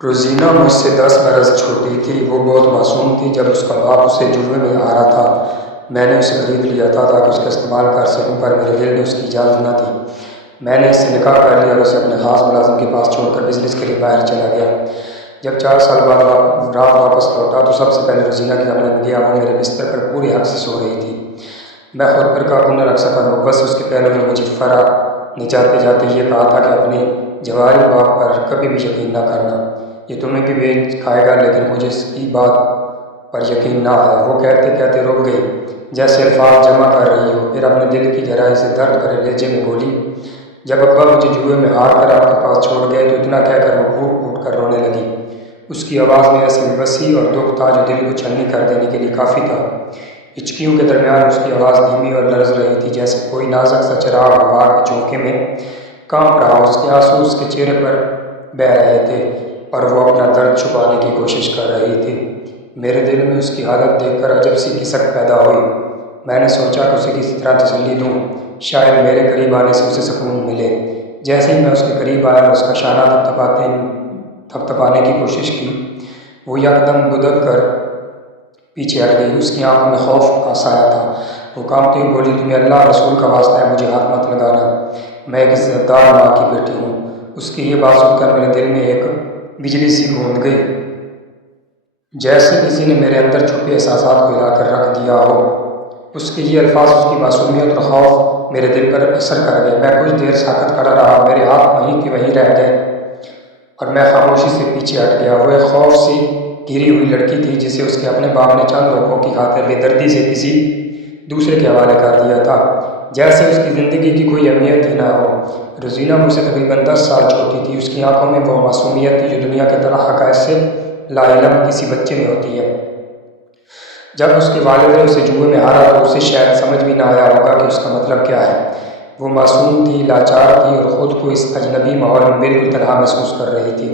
روزینہ مجھ سے 10 برس چھوٹی تھی۔ وہ بہت معصوم تھی۔ جب اس کا باپ اسے جوئے میں آ رہا تھا، میں نے اسے خرید لیا تھا تاکہ اس کا استعمال کر سکوں، پر میرے دل میں اس کی اجازت نہ تھی۔ میں نے اس سے نکاح کر لیا اور اسے اپنے خاص ملازم کے پاس چھوڑ کر بزنس کے لیے باہر چلا گیا۔ جب 4 سال بعد رات واپس لوٹا تو سب سے پہلے روزینہ کے کمرے میں گیا۔ وہ میرے بستر پر پورے حق سے سو رہی تھی۔ میں خود پر قابو نہ رکھ سکا۔ وہ بس اس کے پہلو میں مجھے فرا نے جاتے جاتے یہ کہا تھا کہ اپنے جواری باپ پر کبھی بھی یقین نہ کرنا، یہ تمہیں بھی بیچ کھائے گا، لیکن مجھے اس کی بات پر یقین نہ ہے۔ وہ کہتے کہتے رک گئی، جیسے الفاظ جمع کر رہی ہو، پھر اپنے دل کی گہرائی سے درد بھرے لہجے میں بولی، جب ابا مجھے جوئے میں ہار کر آپ کے پاس چھوڑ گئے تو اتنا کہہ کر وہ پھوٹ پھوٹ کر رونے لگی۔ اس کی آواز میں ایسی وسیع اور دکھ تھا جو دل کو چھلنی کر دینے کے لیے کافی تھا۔ ہچکیوں کے درمیان اس کی آواز دھیمی اور لرز رہی تھی، جیسے کوئی نازک سا چراغ ہوا کے جھونکے میں کانپ رہا ہو۔ اس کے آنسو اس کے چہرے پر بہہ رہے تھے اور وہ اپنا درد چھپانے کی کوشش کر رہی تھی۔ میرے دل میں اس کی حالت دیکھ کر عجب سی کسک پیدا ہوئی۔ میں نے سوچا کہ اسے کسی طرح تسلی دوں، شاید میرے قریب آنے سے اسے سکون ملے۔ جیسے ہی میں اس کے قریب آیا اور اس کا شانہ تھپتھپانے کی کوشش کی، وہ یکدم گدک کر پیچھے ہٹ گئی۔ اس کی آنکھوں میں خوف کا سایہ تھا۔ وہ کانپتی ہوئی بولی، تمہیں اللہ رسول کا واسطہ ہے مجھے ہاتھ مت لگانا، میں ایک عزت دار ماں کی بیٹی ہوں۔ اس کی یہ بات سن کر میرے دل میں ایک بجلی سی گونج گئی، جیسے کسی نے میرے اندر چھپے احساسات کو ہلا کر رکھ دیا ہو۔ اس کے یہ الفاظ، اس کی معصومیت اور خوف میرے دل پر اثر کر گئے۔ میں کچھ دیر ساکت کھڑا رہا، میرے ہاتھ وہیں کے وہیں رہ گئے اور میں خاموشی سے پیچھے ہٹ گیا۔ وہ ایک خوف سے گھری ہوئی لڑکی تھی جسے اس کے اپنے باپ نے چند روپوں کی خاطر بے دردی سے کسی دوسرے کے حوالے کر دیا تھا، جیسے اس کی زندگی کی کوئی اہمیت ہی نہ ہو۔ روزینہ مجھ سے تقریباً 10 سال چھوٹی تھی۔ اس کی آنکھوں میں وہ معصومیت تھی جو دنیا کے طرح حقائق سے لا علم کسی بچے میں ہوتی ہے۔ جب اس کے والد نے اسے جوئے میں ہارا تو اسے شاید سمجھ بھی نہ آیا ہوگا کہ اس کا مطلب کیا ہے۔ وہ معصوم تھی، لاچار تھی اور خود کو اس اجنبی ماحول میں بالکل تنہا محسوس کر رہی تھی۔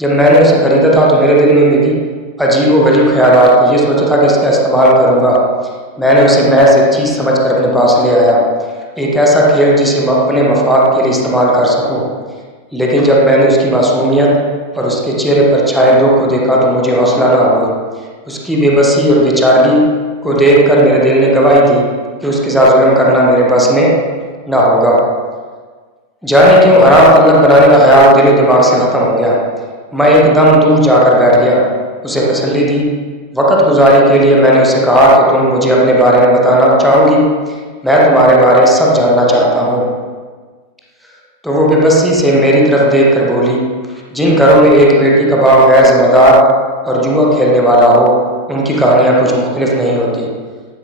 جب میں نے اسے خریدا تھا تو میرے دل میں بھی عجیب و غریب خیالات تھے۔ یہ سوچا تھا کہ اس کا استعمال کروں گا۔ میں نے اسے محض ایک چیز سمجھ کر اپنے پاس لے آیا، ایک ایسا کھیل جسے میں اپنے مفاد کے لیے استعمال کر سکوں۔ لیکن جب میں نے اس کی معصومیت اور اس کے چہرے پر چھائے دکھ کو دیکھا تو مجھے حوصلہ نہ ہوا۔ اس کی بے بسی اور بیچارگی کو دیکھ کر میرے دل نے گواہی دی کہ اس کے ساتھ ظلم کرنا میرے بس میں نہ ہوگا۔ جانے کیوں حرام تعلق بنانے کا خیال دل و دماغ سے ختم ہو گیا۔ میں ایک دم دور جا کر بیٹھ گیا، اسے تسلی دی۔ وقت گزاری کے لیے میں نے اسے کہا کہ تم مجھے اپنے بارے میں بتانا چاہو گی، میں تمہارے بارے میں سب جاننا چاہتا ہوں۔ تو وہ بے بسی سے میری طرف دیکھ کر بولی، جن گھروں میں ایک بیٹی کا باپ غیر ذمہ دار اور جوا کھیلنے والا ہو، ان کی کہانیاں کچھ مختلف نہیں ہوتی۔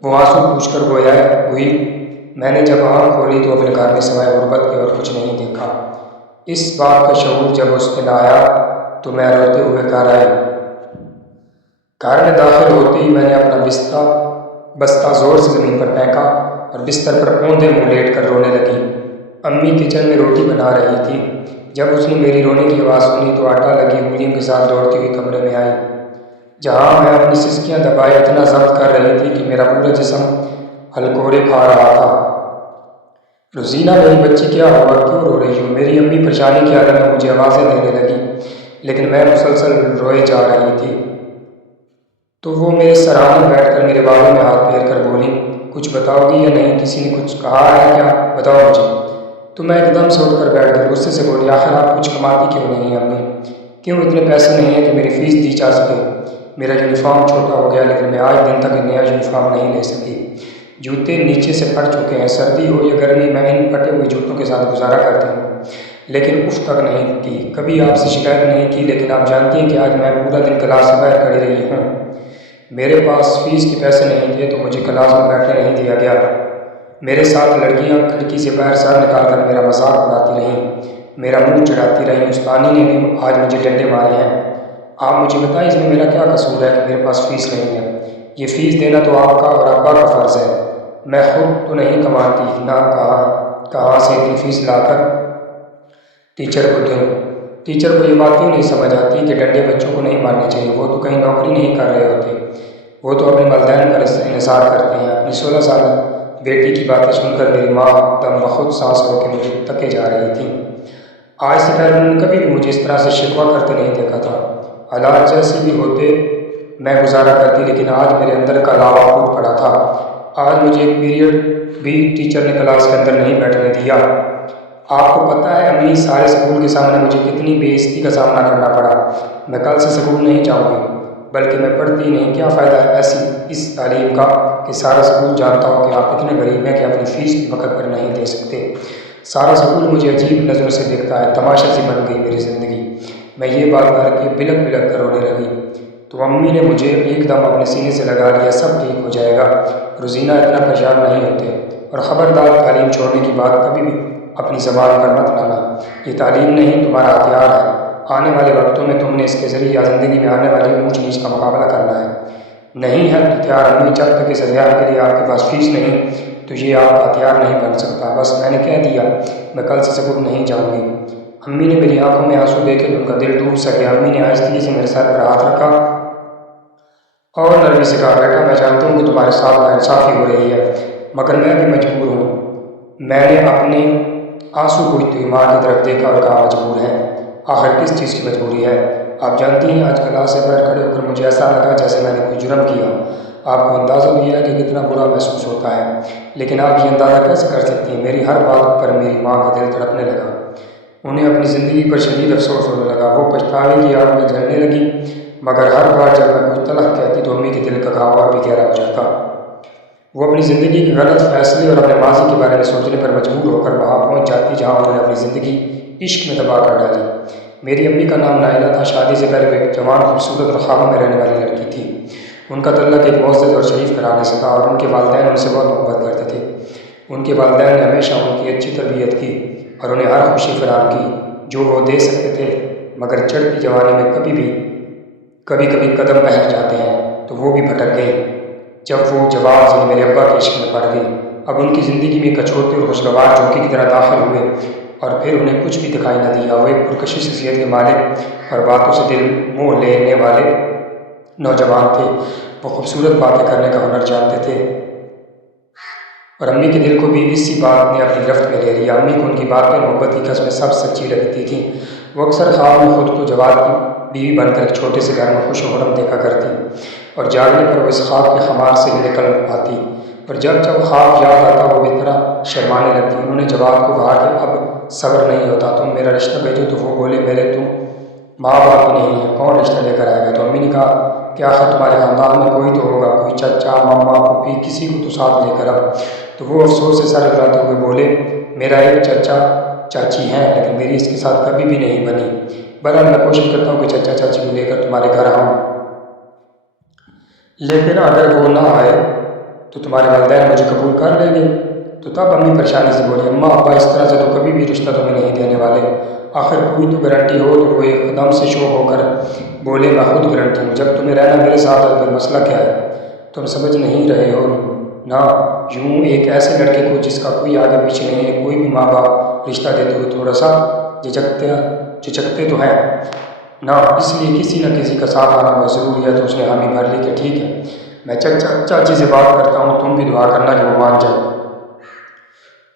وہ آنسو پوچھ کر گویا ہوئی۔ میں نے جب آنکھ کھولی تو اپنے گھر میں سوائے غربت کے اور کچھ نہیں دیکھا۔ اس بات کا شعور جب اس دن آیا تو میں روتے ہوئے گھر آئی۔ گھر میں داخل ہوتے ہی میں نے اپنا بستہ زور سے زمین پر پھینکا اور بستر پر اوندے منہ لیٹ کر رونے لگی۔ امی کچن میں روٹی بنا رہی تھی۔ جب اس نے میری رونے کی آواز سنی تو آٹا لگی انگلیوں کے ساتھ دوڑتی ہوئی کمرے میں آئی، جہاں میں اپنی سسکیاں دبائے اتنا ضبط کر رہی تھی کہ میرا پورا جسم ہلکورے کھا رہا تھا۔ روزینہ میری بچی کیا ہوا، کیوں رو رہی ہو؟ میری امی پریشانی کی حالت میں مجھے آوازیں دینے لگی، لیکن میں مسلسل روئے جا رہی تھی۔ تو وہ میرے سرانے بیٹھ کر میرے بالوں میں ہاتھ پھیر کر بولی، کچھ بتاؤ گی یا نہیں؟ کسی نے کچھ کہا ہے کیا؟ بتاؤ مجھے۔ تو میں ایک دم سے اٹھ کر بیٹھ گئی، غصے سے بولی، آخر آپ کچھ کماتی کیوں نہیں ہیں امی؟ کیوں اتنے پیسے نہیں ہیں کہ میری فیس دی جا سکے؟ میرا یونیفارم چھوٹا ہو گیا لیکن میں آج دن تک نیا یونیفارم نہیں لے سکی۔ جوتے نیچے سے پھٹ چکے ہیں، سردی ہو یا گرمی میں ان پھٹے ہوئے جوتوں کے ساتھ گزارا کرتی ہوں، لیکن اف تک نہیں کی۔ کبھی آپ سے شکایت نہیں کی، لیکن آپ جانتی ہیں کہ آج میں پورا دن کلاس سے باہر کھڑی رہی ہوں۔ میرے پاس فیس کے پیسے نہیں تھے تو مجھے کلاس میں بیٹھنے نہیں دیا گیا۔ میرے ساتھ لڑکیاں کھڑکی سے باہر سر نکال کر میرا مذاق اڑاتی رہیں، میرا منہ چڑھاتی رہیں۔ استانی نے بھی آج مجھے ڈنڈے مارے ہیں۔ آپ مجھے بتائیں اس میں میرا کیا قصور ہے کہ میرے پاس فیس نہیں ہے؟ یہ فیس دینا تو آپ کا اور ابا کا فرض ہے۔ میں خود تو نہیں کماتی، نہ کہاں سے اتنی فیس لا کر ٹیچر کو دوں۔ ٹیچر کو یہ بات کیوں نہیں سمجھ آتی کہ ڈنڈے بچوں کو نہیں مارنے چاہیے؟ وہ تو کہیں نوکری نہیں کر رہے ہوتے، وہ تو اپنے والدین پر انحصار کرتے ہیں۔ اپنی 16 سال بیٹی کی باتیں سن کر میری ماں دم بخود سانس رو کے مجھے تکے جا رہی تھی۔ آج سے پہلے انہوں نے کبھی بھی مجھے اس طرح سے شکوہ کرتے نہیں دیکھا تھا۔ حالات جیسے بھی ہوتے میں گزارا کرتی، لیکن آج میرے اندر کا لاوا پھوٹ پڑا تھا۔ آج مجھے ایک پیریڈ بھی ٹیچر نے کلاس کے اندر نہیں بیٹھنے دیا۔ آپ کو پتہ ہے امی، سارے اسکول کے سامنے مجھے کتنی بے عزتی کا سامنا کرنا پڑا۔ میں کل سے اسکول نہیں جاؤں گی، بلکہ میں پڑھتی نہیں۔ کیا فائدہ ہے اس تعلیم کا کہ سارا اسکول جانتا ہو کہ آپ اتنے غریب ہیں کہ اپنی فیس بھی وقت پر نہیں دے سکتے۔ سارا اسکول مجھے عجیب نظروں سے دیکھتا ہے۔ تماشا سی بن گئی میری زندگی۔ میں یہ بات کر کے بلک بلک کر رونے لگی تو امی نے مجھے ایک دم اپنے سینے سے لگا لیا۔ سب ٹھیک ہو جائے گا، روزینہ اتنا پریشان نہیں ہوتے، اور خبردار تعلیم چھوڑنے کی بات کبھی بھی اپنی زبان پر مت لانا۔ یہ تعلیم نہیں، تمہارا ہتھیار ہے۔ آنے والے وقتوں میں تم نے اس کے ذریعے زندگی میں آنے والی اونچ نیچ کا مقابلہ کرنا ہے۔ نہیں ہے ہتھیار امی، جب تک اس ہتھیار کے لیے آپ کے پاس فیس نہیں تو یہ آپ کا ہتھیار نہیں بن سکتا۔ بس میں نے کہہ دیا، میں کل سے اسکول نہیں جاؤں گی۔ امی نے میری آنکھوں میں آنسو دیکھے تو ان کا دل ڈوب سا گیا۔ امی نے آہستگی سے میرے سر پر ہاتھ رکھا اور نرمی سے کہا، بیٹا میں جانتی ہوں کہ تمہارے ساتھ ناانصافی ہو رہی ہے، مگر میں بھی مجبور ہوں۔ میں نے اپنے آنسو پوچھتے ہوئے ماں کی طرف دیکھا اور کہا، مجبور ہے؟ آخر کس چیز کی مجبوری ہے؟ آپ جانتی ہیں آج کلاس سے باہر کھڑے ہو کر مجھے ایسا لگا جیسے میں نے کوئی جرم کیا۔ آپ کو اندازہ بھی ہے کہ کتنا برا محسوس ہوتا ہے، لیکن آپ یہ اندازہ کیسے کر سکتی ہیں؟ میری ہر بات پر میری ماں کا دل تڑپنے لگا۔ انہیں اپنی زندگی پر شدید افسوس ہونے لگا۔ وہ پچھتاوے کی آگ میں جلنے لگی، مگر ہر بار جب میں کچھ تلخ کہتی تو امی کے دل کا گھاؤ اور بھی گہرا ہو جاتا۔ وہ اپنی زندگی کے غلط فیصلے اور اپنے ماضی کے بارے میں سوچنے پر مجبور ہو کر وہاں پہنچ جاتی جہاں انہوں نے اپنی زندگی عشق میں تباہ کر ڈالی۔ میری امی کا نام نائلہ تھا۔ شادی سے پہلے وہ ایک جوان، خوبصورت اور خوابوں میں رہنے والی لڑکی تھی۔ ان کا تعلق ایک معزز اور شریف گھرانے سے تھا اور ان کے والدین ان سے بہت محبت کرتے تھے۔ ان کے والدین نے ہمیشہ ان کی اچھی تربیت کی اور انہیں ہر خوشی فراہم کی جو وہ دے سکتے تھے، مگر چڑھتی جوانی میں کبھی کبھی قدم بہل جاتے ہیں تو وہ بھی بھٹک گئے۔ جب وہ جوان میرے ابا کے عشق میں پڑ گئی، اب ان کی زندگی میں کچھوتے اور خوشگوار جھونکے کی طرح داخل ہوئے اور پھر انہیں کچھ بھی دکھائی نہ دیا۔ وہ ایک پرکشش شخصیت کے مالک اور باتوں سے دل موہ لینے والے نوجوان تھے۔ وہ خوبصورت باتیں کرنے کا ہنر جانتے تھے اور امی کے دل کو بھی اسی بات نے اپنی گرفت میں لے لیا۔ امی کو ان کی باتیں محبت کی قسمیں سب سچی لگتی تھیں۔ وہ اکثر خواب میں خود کو جواد کی بیوی بن کر ایک چھوٹے سے گھر میں خوش و خرم دیکھا کرتی اور جاگنے پر وہ اس خواب کے خمار سے ہی نکل آتی، اور جب خواب یاد آتا وہ بھی طرح شرمانے لگتی۔ انہوں نے جواد کو کہا کہ اب صبر نہیں ہوتا، تم میرا رشتہ بھیجو۔ تو وہ بولے، میرے تو ماں باپ ہی نہیں ہے، کون رشتہ لے کر آئے گا؟ تو امی نے کہا کہ آخر تمہارے خاندان میں کوئی تو ہوگا، کوئی چچا، ماما، پھوپھی، کسی کو تو ساتھ لے کر آؤ۔ تو وہ افسوس سے سر ہلاتے ہوئے بولے، میرا ایک چچا چاچی ہیں، لیکن میری اس کے ساتھ کبھی بھی نہیں بنی۔ بہرحال میں کوشش کرتا ہوں کہ چچا چاچی کو لے کر تمہارے گھر آؤں، لیکن اگر وہ نہ آئے تو تمہارے والدین مجھے قبول کر لیں گے؟ تو تب امی پریشانی سے بولی، اماں ابا اس طرح سے تو کبھی بھی رشتہ تمہیں نہیں دینے والے، آخر کوئی تو گارنٹی ہو۔ تو وہ ایک قدم سے شو ہو کر بولے، میں خود گارنٹی ہوں، جب تمہیں رہنا میرے ساتھ ہے، پھر مسئلہ کیا ہے؟ تم سمجھ نہیں رہے ہو نا؟ یوں ایک ایسے لڑکے کو جس کا کوئی آگے پیچھے نہیں ہے، کوئی بھی ماں باپ رشتہ دیتے ہوئے تھوڑا سا جھجکتے تو ہیں نا، اس لیے کسی نہ کسی کا ساتھ آنا بہت ضروری ہے۔ تو اس نے حامی بھر لی کہ ٹھیک ہے، میں چاچی سے بات کرتا ہوں، تم بھی دعا کرنا کہ وہ مان جائے۔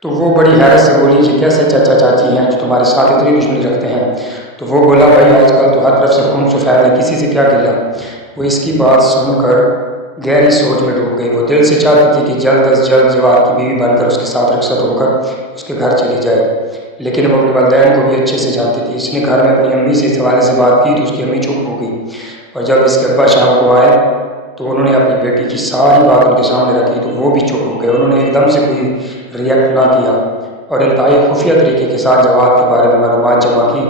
تو وہ بڑی حیرت سے بولی، کہ کیسے چچا چاچی ہیں جو تمہارے ساتھ اتنی دشمنی رکھتے ہیں؟ تو وہ بولا، بھائی آج کل تو ہر طرف سے خون سفید ہے، کسی سے کیا گلا؟ وہ اس کی بات سن کر گہری سوچ میں ڈوب گئی۔ وہ دل سے چاہتی تھی کہ جلد از جلد جواد کی بیوی بن کر اس کے ساتھ رخصت ہو کر اس کے گھر چلی جائے، لیکن وہ اپنے والدین کو بھی اچھے سے جانتی تھی۔ اس نے گھر میں اپنی امی سے اس حوالے سے بات کی تو اس کی امی چپ ہو گئی، اور جب اس کے ابا شام کو آئے تو انہوں نے اپنی بیٹی کی ساری بات ان کے سامنے رکھی تو وہ بھی چپ ہو گئے۔ انہوں نے ایک دم سے کوئی ریئیکٹ نہ کیا اور انتہائی خفیہ طریقے کے ساتھ جواد کے بارے میں معلومات جمع کی،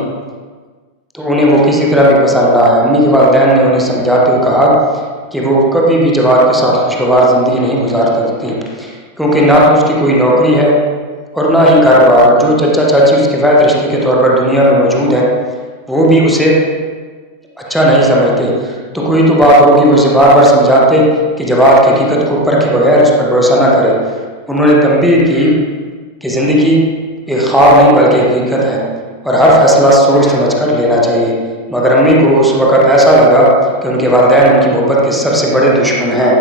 تو انہیں وہ کسی طرح بھی پسند نہ آیا۔ امی کے والدین نے انہیں سمجھاتے ہوئے کہا کہ وہ کبھی بھی جواد کے ساتھ خوشگوار زندگی نہیں گزار سکتی، کیونکہ نہ تو اس کی کوئی نوکری ہے اور نہ ہی کاروبار۔ جو چچا چاچی اس کے وحید رشتے کے طور پر دنیا میں موجود ہیں وہ بھی اسے اچھا نہیں سمجھتے، تو کوئی تو بات ہوگی۔ وہ اسے بار بار سمجھاتے کہ جواد کی حقیقت کو پرکھے بغیر اس پر بھروسہ نہ کرے۔ انہوں نے تنبیہ کی کہ زندگی ایک خواب نہیں بلکہ حقیقت ہے اور ہر فیصلہ سوچ سمجھ کر لینا چاہیے، مگر امی کو اس وقت ایسا لگا کہ ان کے والدین ان کی محبت کے سب سے بڑے دشمن ہیں۔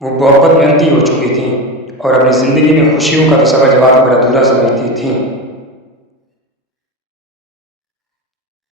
وہ محبت میں اندھی ہو چکی تھیں اور اپنی زندگی میں خوشیوں کا تصور جواد پر ادھورا سمجھتی تھیں۔